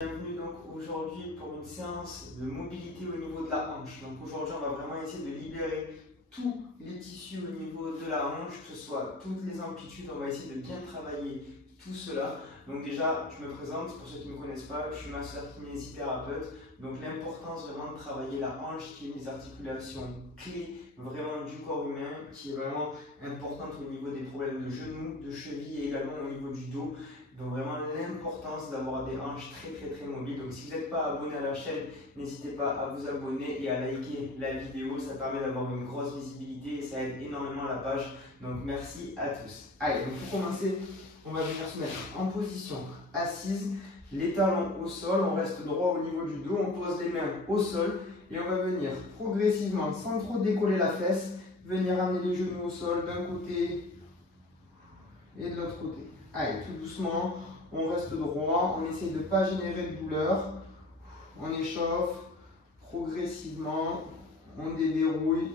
Bienvenue donc aujourd'hui pour une séance de mobilité au niveau de la hanche. Donc aujourd'hui on va vraiment essayer de libérer tous les tissus au niveau de la hanche, que ce soit toutes les amplitudes, on va essayer de bien travailler tout cela. Donc déjà je me présente, pour ceux qui ne me connaissent pas, je suis masseur kinésithérapeute. Donc l'importance vraiment de travailler la hanche qui est une des articulations clés vraiment du corps humain, qui est vraiment importante au niveau des problèmes de genoux, de cheville et également au niveau du dos. Donc vraiment l'importance d'avoir des hanches très mobiles. Donc si vous n'êtes pas abonné à la chaîne, n'hésitez pas à vous abonner et à liker la vidéo. Ça permet d'avoir une grosse visibilité et ça aide énormément la page. Donc merci à tous. Allez, donc pour commencer, on va venir se mettre en position assise, les talons au sol, on reste droit au niveau du dos, on pose les mains au sol et on va venir progressivement, sans trop décoller la fesse, venir amener les genoux au sol d'un côté et de l'autre côté. Allez, tout doucement, on reste droit, on essaie de ne pas générer de douleur, on échauffe progressivement, on déverrouille.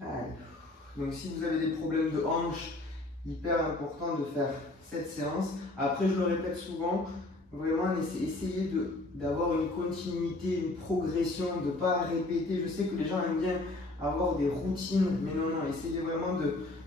Allez. Donc si vous avez des problèmes de hanche, hyper important de faire cette séance. Après, je le répète souvent, vraiment essayez d'avoir une continuité, une progression, de ne pas répéter. Je sais que les gens aiment bien avoir des routines, mais non, essayez vraiment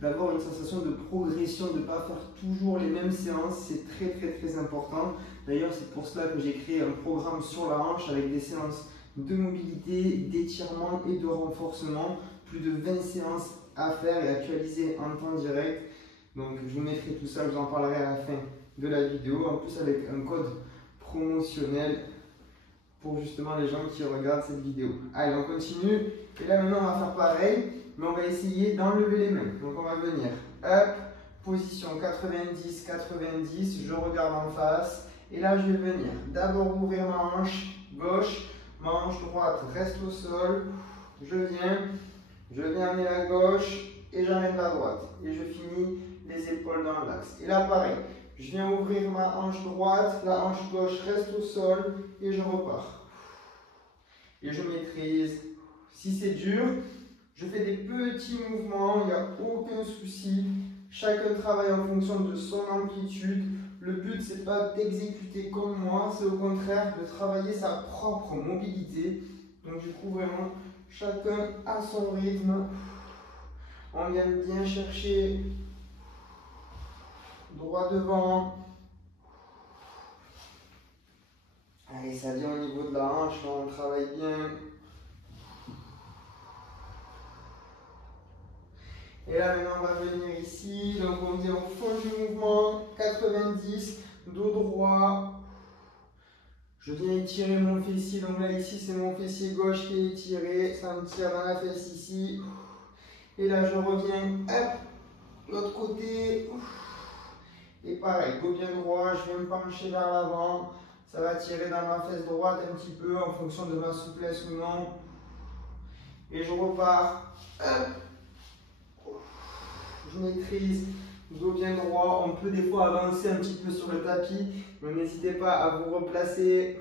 d'avoir une sensation de progression, de ne pas faire toujours les mêmes séances, c'est très important. D'ailleurs, c'est pour cela que j'ai créé un programme sur la hanche avec des séances de mobilité, d'étirement et de renforcement, plus de 20 séances à faire et actualisées en temps direct. Donc je vous mettrai tout ça, je vous en parlerai à la fin de la vidéo, en plus avec un code promotionnel pour justement les gens qui regardent cette vidéo. Allez, on continue. Et là maintenant on va faire pareil, mais on va essayer d'enlever les mains. Donc on va venir, hop, position 90-90, je regarde en face. Et là je vais venir d'abord ouvrir ma hanche gauche, ma hanche droite reste au sol. Je viens amener la gauche et j'amène la droite. Et je finis les épaules dans l'axe. Et là pareil, je viens ouvrir ma hanche droite, la hanche gauche reste au sol et je repars. Et je maîtrise. Si c'est dur, je fais des petits mouvements, il n'y a aucun souci. Chacun travaille en fonction de son amplitude. Le but, ce n'est pas d'exécuter comme moi, c'est au contraire de travailler sa propre mobilité. Donc du coup, vraiment, chacun à son rythme. On vient bien chercher droit devant. Allez, ça vient au niveau de la hanche, là on travaille bien. Et là maintenant on va venir ici, donc on vient au fond du mouvement, 90, dos droit. Je viens étirer mon fessier, donc là ici c'est mon fessier gauche qui est étiré, ça me tire dans la fesse ici. Et là je reviens, hop, l'autre côté. Et pareil, dos bien droit, je viens me pencher vers l'avant. Ça va tirer dans ma fesse droite un petit peu en fonction de ma souplesse ou non. Et je repars. Hop. Je maîtrise. Dos bien droit. On peut des fois avancer un petit peu sur le tapis. Mais n'hésitez pas à vous replacer.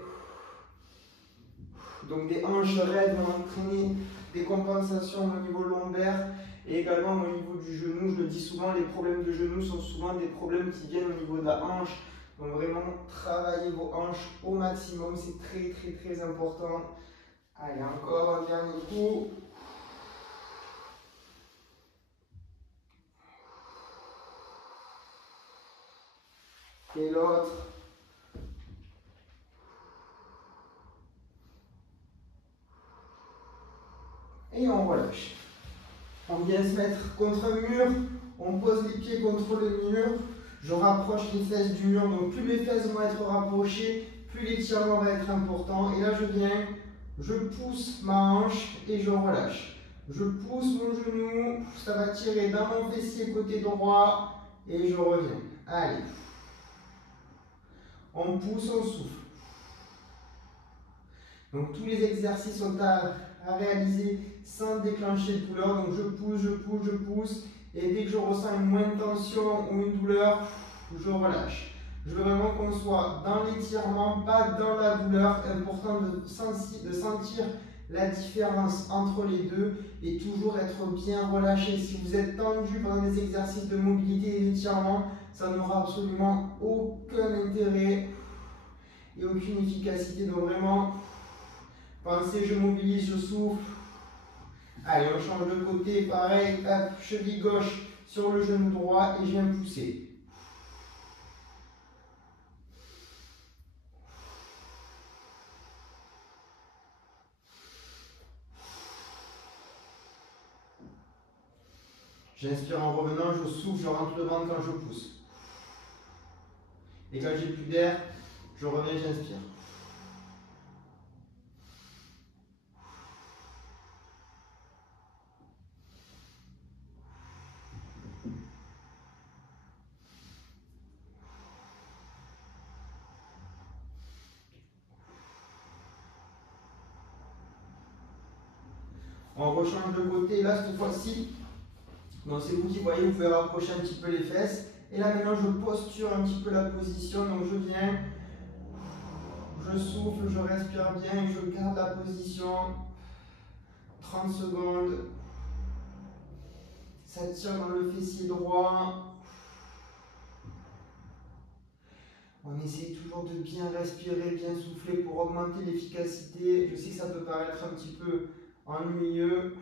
Donc des hanches raides vont entraîner des compensations au niveau lombaire. Et également au niveau du genou. Je le dis souvent, les problèmes de genou sont souvent des problèmes qui viennent au niveau de la hanche. Donc vraiment, travaillez vos hanches au maximum, c'est très important. Allez, encore un dernier coup. Et l'autre. Et on relâche. On vient se mettre contre un mur, on pose les pieds contre le mur. Je rapproche les fesses du mur, donc plus les fesses vont être rapprochées, plus l'étirement va être important. Et là, je viens, je pousse ma hanche et je relâche. Je pousse mon genou, ça va tirer dans mon fessier côté droit et je reviens. Allez. On pousse, on souffle. Donc tous les exercices sont à réaliser sans déclencher de douleur. Donc je pousse. Et dès que je ressens une moindre tension ou une douleur, je relâche. Je veux vraiment qu'on soit dans l'étirement, pas dans la douleur. C'est important de sentir la différence entre les deux et toujours être bien relâché. Si vous êtes tendu pendant des exercices de mobilité et d'étirement, ça n'aura absolument aucun intérêt. et aucune efficacité. Donc vraiment, pensez, je mobilise, je souffle. Allez, on change de côté, pareil, hop, cheville gauche sur le genou droit et je viens pousser. J'inspire en revenant, je souffle, je rentre le ventre quand je pousse. Et quand j'ai plus d'air, je reviens, j'inspire. On rechange de côté, là cette fois-ci, c'est vous qui voyez, vous pouvez rapprocher un petit peu les fesses. Et là maintenant je posture un petit peu la position, donc je viens, je souffle, je respire bien et je garde la position. 30 secondes. Ça tire dans le fessier droit. On essaie toujours de bien respirer, bien souffler pour augmenter l'efficacité. Je sais que ça peut paraître un petit peu ennuyeux.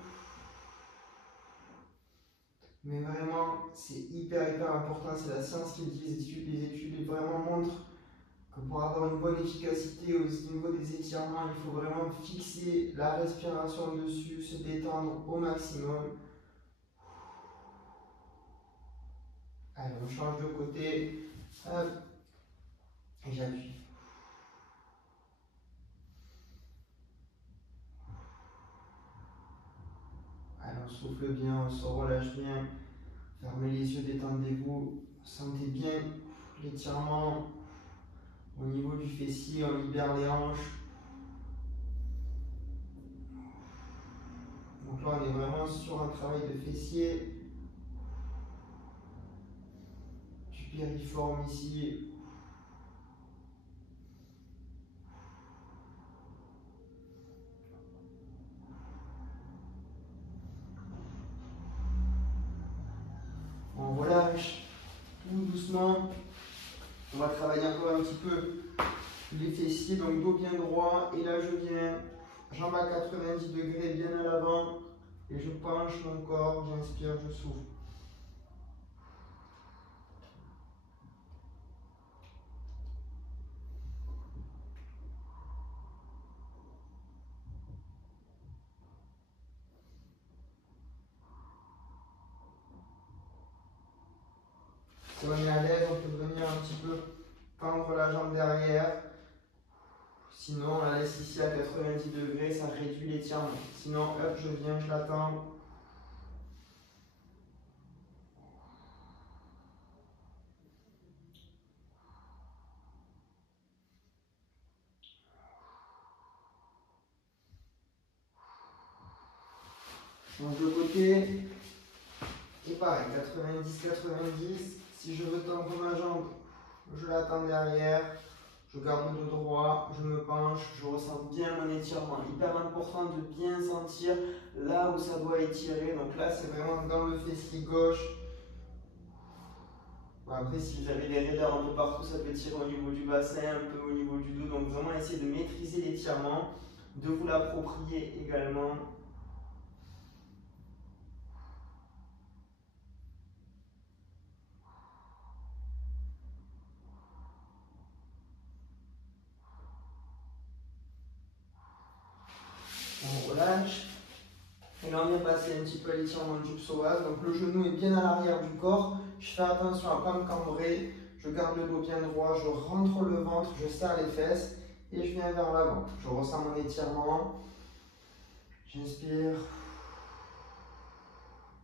Mais vraiment, c'est hyper important. C'est la science qui le dit. Les études vraiment montrent que pour avoir une bonne efficacité au niveau des étirements, il faut vraiment fixer la respiration dessus, se détendre au maximum. Allez, on change de côté. Hop. Et j'appuie. Allez, on souffle bien, on se relâche bien. Fermez les yeux, détendez-vous. Sentez bien l'étirement au niveau du fessier, on libère les hanches. Donc là, on est vraiment sur un travail de fessier. Du piriforme ici. On relâche tout doucement. On va travailler encore un petit peu les fessiers, donc dos bien droit. Et là, je viens, jambes à 90 degrés, bien à l'avant. Et je penche mon corps, j'inspire, je souffle. Si on est à l'aise, on peut venir un petit peu tendre la jambe derrière. Sinon, on la laisse ici à 90 degrés, ça réduit l'étirement. Sinon, hop, je viens, je l'attends. Change de côté. Et pareil, 90-90. Si je veux tendre ma jambe, je l'attends derrière. Je garde le dos droit, je me penche, je ressens bien mon étirement. Hyper important de bien sentir là où ça doit étirer. Donc là, c'est vraiment dans le fessier gauche. Bon, après, si vous avez des raideurs un peu partout, ça peut tirer au niveau du bassin, un peu au niveau du dos. Donc vraiment, essayez de maîtriser l'étirement, de vous l'approprier également. On relâche. Et là, on vient passer un petit peu à l'étirement du psoas. Donc le genou est bien à l'arrière du corps. Je fais attention à ne pas me cambrer. Je garde le dos bien droit. Je rentre le ventre. Je serre les fesses. Et je viens vers l'avant. Je ressens mon étirement. J'inspire.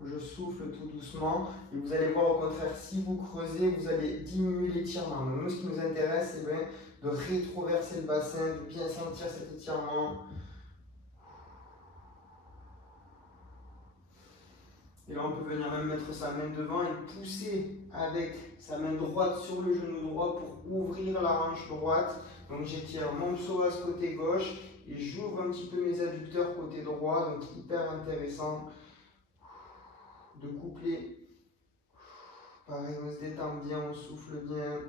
Je souffle tout doucement. Et vous allez voir au contraire, si vous creusez, vous allez diminuer l'étirement. Donc nous, ce qui nous intéresse, c'est bien de rétroverser le bassin, de bien sentir cet étirement. Et là, on peut venir même mettre sa main devant et pousser avec sa main droite sur le genou droit pour ouvrir la hanche droite. Donc j'étire mon psoas côté gauche et j'ouvre un petit peu mes adducteurs côté droit. Donc hyper intéressant de coupler. Pareil, on se détend bien, on souffle bien.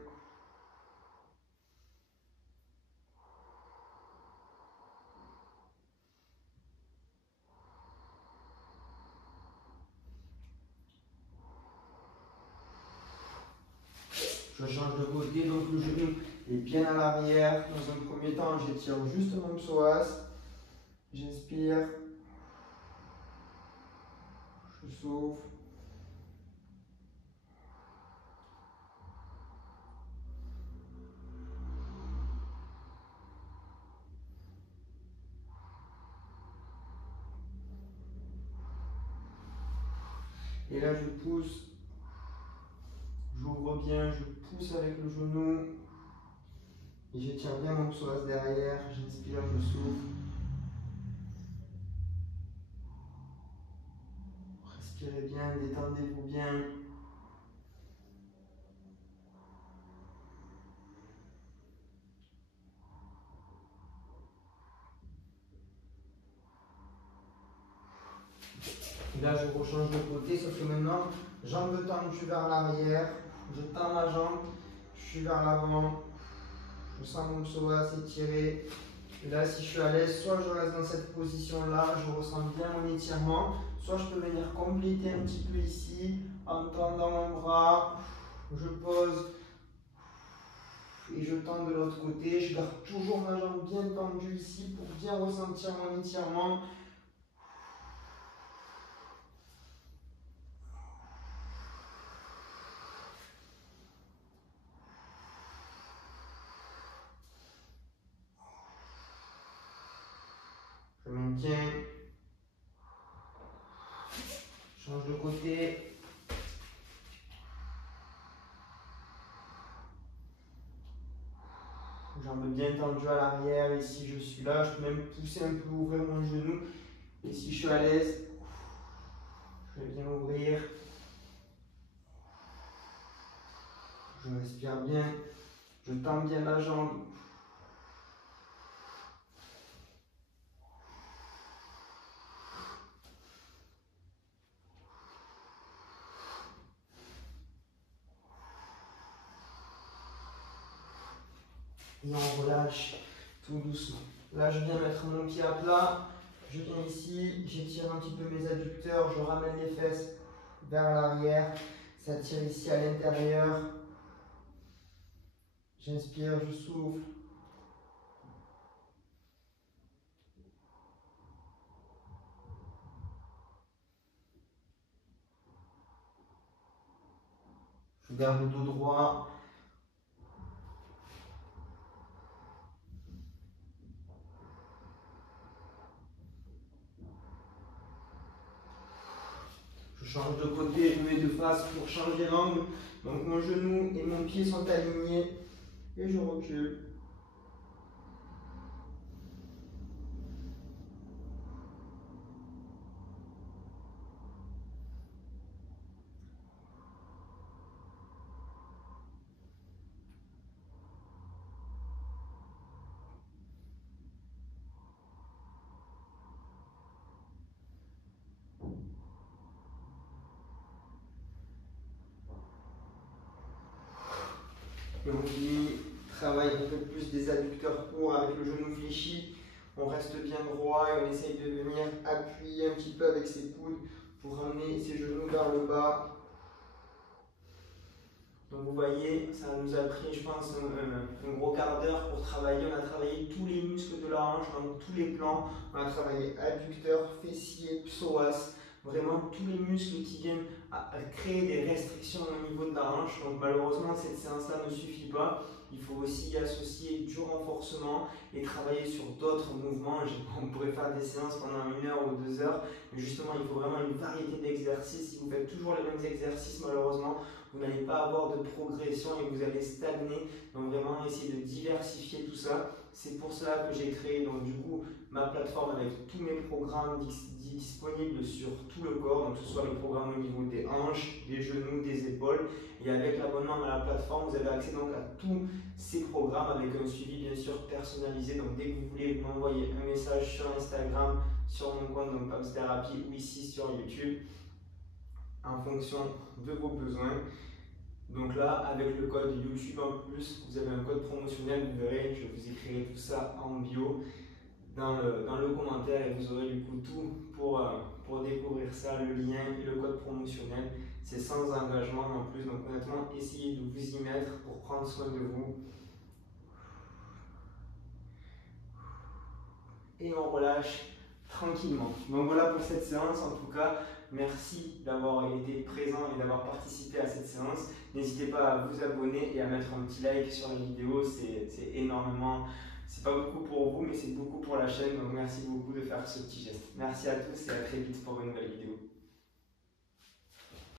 Je change de côté, donc le genou est bien à l'arrière. Dans un premier temps, j'étire juste mon psoas. J'inspire. Je souffle. Et là, je pousse. J'ouvre bien, je pousse avec le genou. Et je tiens bien mon psoas derrière. J'inspire, je souffle. Respirez bien, détendez-vous bien. Et là, je rechange de côté, sauf que maintenant, jambes tendues vers l'arrière. Je tends ma jambe, je suis vers l'avant. Je sens mon psoas s'étirer. Et là, si je suis à l'aise, soit je reste dans cette position-là, je ressens bien mon étirement, soit je peux venir compléter un petit peu ici, en tendant mon bras. Je pose et je tends de l'autre côté. Je garde toujours ma jambe bien tendue ici pour bien ressentir mon étirement. Je maintiens. Change de côté. Jambes bien tendues à l'arrière. Et si je suis là, je peux même pousser un peu, ouvrir mon genou. Et si je suis à l'aise, je vais bien ouvrir. Je respire bien. Je tends bien la jambe. Et on relâche tout doucement. Là, je viens mettre mon pied à plat. Je viens ici, j'étire un petit peu mes adducteurs, je ramène les fesses vers l'arrière. Ça tire ici à l'intérieur. J'inspire, je souffle. Je garde le dos droit. Je change de côté, je me mets de face pour changer l'angle. Donc mon genou et mon pied sont alignés. Et je recule. Et on travaille un peu plus des adducteurs courts avec le genou fléchi. On reste bien droit et on essaye de venir appuyer un petit peu avec ses coudes pour ramener ses genoux vers le bas. Donc vous voyez, ça nous a pris, je pense, un gros quart d'heure pour travailler. On a travaillé tous les muscles de la hanche, donc tous les plans. On a travaillé adducteurs, fessiers, psoas, vraiment tous les muscles qui viennent à créer des restrictions au niveau de la hanche. Donc malheureusement, cette séance-là ne suffit pas. Il faut aussi y associer du renforcement et travailler sur d'autres mouvements. On pourrait faire des séances pendant 1 heure ou 2 heures, mais justement, il faut vraiment une variété d'exercices. Si vous faites toujours les mêmes exercices, malheureusement, vous n'allez pas avoir de progression et vous allez stagner. Donc vraiment essayer de diversifier tout ça. C'est pour cela que j'ai créé donc du coup ma plateforme avec tous mes programmes disponibles sur tout le corps, donc que ce soit le programme au niveau des hanches, des genoux, des épaules. Et avec l'abonnement à la plateforme, vous avez accès donc à tous ces programmes avec un suivi bien sûr personnalisé. Donc dès que vous voulez m'envoyer un message sur Instagram, sur mon compte donc Pams Therapy ou ici sur YouTube, en fonction de vos besoins. Donc là, avec le code YouTube en plus, vous avez un code promotionnel, vous verrez, je vous écrirai tout ça en bio dans le commentaire et vous aurez du coup tout pour découvrir ça, le lien et le code promotionnel. c'est sans engagement en plus, donc honnêtement, essayez de vous y mettre pour prendre soin de vous. Et on relâche tranquillement. Donc voilà pour cette séance en tout cas. Merci d'avoir été présent et d'avoir participé à cette séance. N'hésitez pas à vous abonner et à mettre un petit like sur la vidéo, c'est énormément, c'est pas beaucoup pour vous mais c'est beaucoup pour la chaîne, donc merci beaucoup de faire ce petit geste. Merci à tous et à très vite pour une nouvelle vidéo.